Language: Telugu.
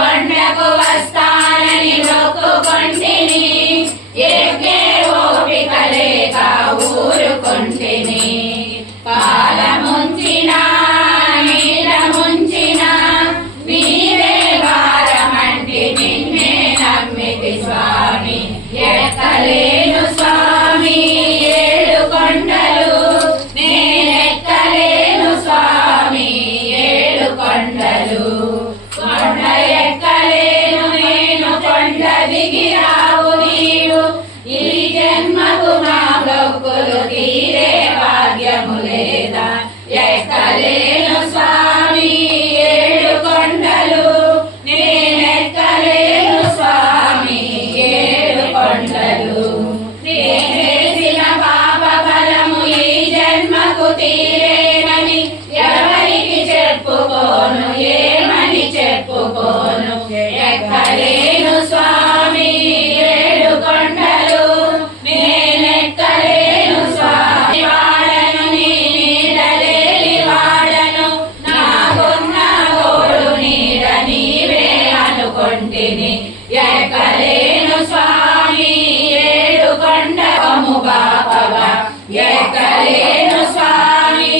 కొండకు వస్తానని మొక్కుకొంటిని, ఎక్కే ఓపిక లేక ఊరుకొంటిని. పాల ముంచిన నీల ముంచిన నీవే వారమంటి నిన్నే నమ్మితి స్వామి. ఎక్కలేను స్వామి ఏడు కొండలు, నేనెక్కలేను స్వామి ఏడు కొండలు. కొండ ఎక్కలేను నేను, కొండ దిగిరావు నీవు. ఈ జన్మకు నా మొక్కులు తీరే భాగ్యము లేదా. ఎక్కలేను స్వామి ఏడు కొండలు, నేనెక్కలేను స్వామి ఏడు కొండలు. నేనేసిన పాప ఫలము ఈ జన్మకు తీరేనని ఎవరికి చెప్పుకోను, ఏమని చెప్పుకోను. ఎక్కలేను స్వామి ఏడు కొండలు, నేనెక్కలేను స్వామి. వాడను నీ నీడలేని వాడను, నాకున్న గోడు నీడ నీవే అనుకొంటిని. ఎక్కలేను స్వామి ఏడు కొండము బాపవ. ఎక్కలేను స్వామి